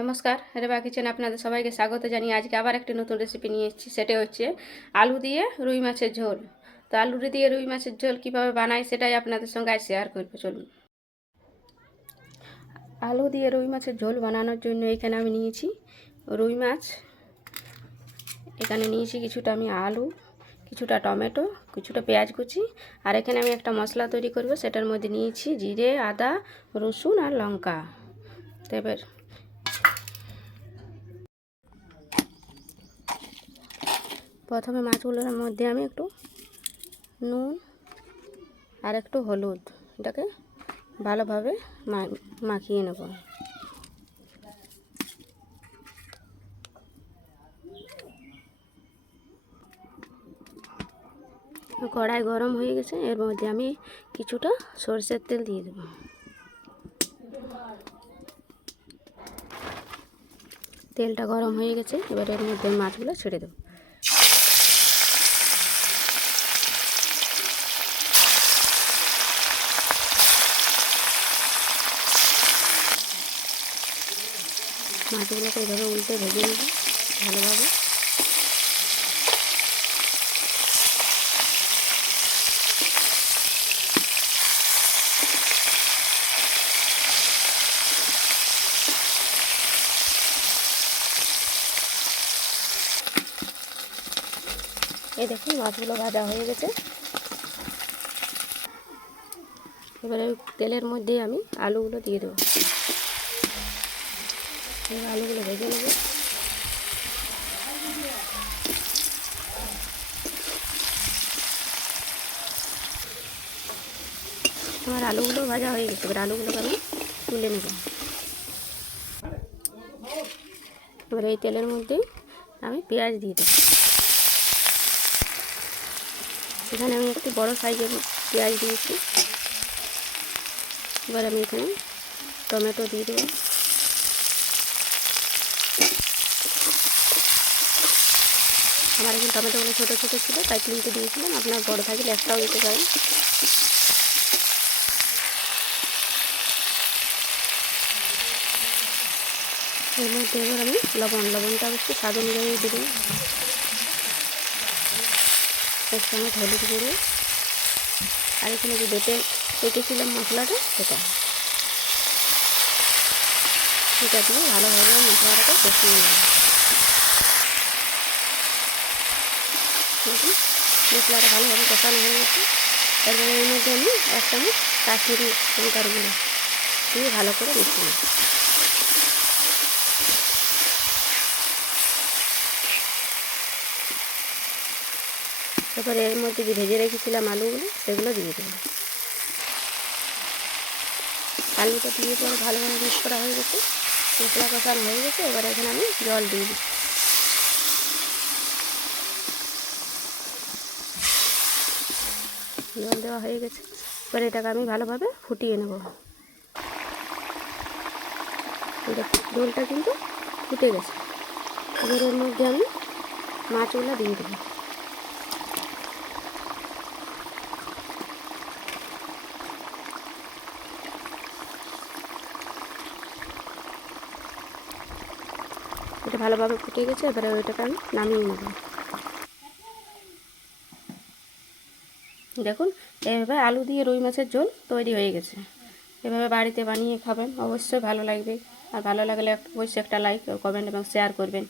নমস্কার, রেবা কিচেন আপনাদের সবাইকে স্বাগত জানিয়ে আজকে আবার একটি নতুন রেসিপি নিয়ে এসেছি। সেটা হচ্ছে আলু দিয়ে রুই মাছের ঝোল। তো আলু দিয়ে রুই মাছের ঝোল কীভাবে বানাই সেটাই আপনাদের সঙ্গে আজ শেয়ার করবো। চলুন। আলু দিয়ে রুই মাছের ঝোল বানানোর জন্য এখানে আমি নিয়েছি রুই মাছ, এখানে নিয়েছি কিছুটা আমি আলু, কিছুটা টমেটো, কিছুটা পেঁয়াজ কুচি, আর এখানে আমি একটা মশলা তৈরি করব। সেটার মধ্যে নিয়েছি জিরে, আদা, রসুন আর লঙ্কা। তো এবার প্রথমে মাছগুলোর মধ্যে আমি একটু নুন আর একটু হলুদ এটাকে ভালোভাবে মাখিয়ে নেব। কড়াই গরম হয়ে গেছে, এর মধ্যে আমি কিছুটা সরষের তেল দিয়ে দেব। তেলটা গরম হয়ে গেছে, এবার এর মধ্যে মাছগুলো ছেড়ে দেব। মাছগুলোকে এইভাবে উল্টে ভেজে নেব ভালোভাবে। এই দেখুন মাছগুলো ভাজা হয়ে গেছে। এবারে তেলের মধ্যে আমি আলুগুলো দিয়ে দেবো। এবার আলুগুলো ভেজে নেব। আমার আলুগুলো ভাজা হয়ে গেছে, এবার আলুগুলোকে আমি তুলে নেব। এবার এই তেলের মধ্যে আমি পেঁয়াজ দিয়ে দেবো। এখানে আমি একটি বড় সাইজের পেঁয়াজ দিয়েছি। এবার আমি এখানে টমেটো দিয়ে দেবো। আমার এখানে টমেটোগুলো ছোটো ছোটো ছিল, তাই 3টে দিয়েছিলাম। আপনার বড় থাকলে একটাও দিতে পারেন। এর মধ্যে এবার আমি লবণটা একটু স্বাদ অনুযায়ী দেবেন। 1 চামচ হলুদ গুঁড়ো, আর এখানে যে বেটেছিলাম মশলাটা সেটা দিয়ে ভালোভাবে মশলাটাকে কষিয়ে নেব। মশলাটা ভালোভাবে কষানো হয়ে গেছে। এরপরে এর মধ্যে আমি 1 চামচ কাশ্মীরি লঙ্কার গুঁড়ো দিয়ে ভালো করে মিশিয়ে নেব। তারপরে এর মধ্যে যে ভেজে রেখেছিলাম আলুগুলো সেগুলো দিয়ে দেবো। আলুটা দিয়ে পরে ভালোভাবে মিক্স করা হয়ে গেছে, মশলা কষানো হয়ে গেছে। এবার এখানে আমি জল দিয়ে দিই। জল দেওয়া হয়ে গেছে, এবার এটাকে আমি ভালোভাবে ফুটিয়ে নেব। ঝোলটা কিন্তু ফুটে গেছে। এবার এর মধ্যে আমি মাছগুলো দিয়ে দেবো। এটা ভালোভাবে ফুটে গেছে, এবারে ওইটাকে আমি নামিয়ে নেব। দেখুন এভাবে আলু দিয়ে রুই মাছের ঝোল তৈরি হয়ে গেছে। এভাবে বাড়িতে বানিয়ে খাবেন, অবশ্যই ভালো লাগবে। আর ভালো লাগলে অবশ্যই একটা লাইক, কমেন্ট এবং শেয়ার করবেন।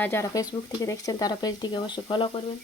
আর যারা ফেসবুক থেকে দেখছেন তারা পেজটিকে অবশ্যই ফলো করবেন।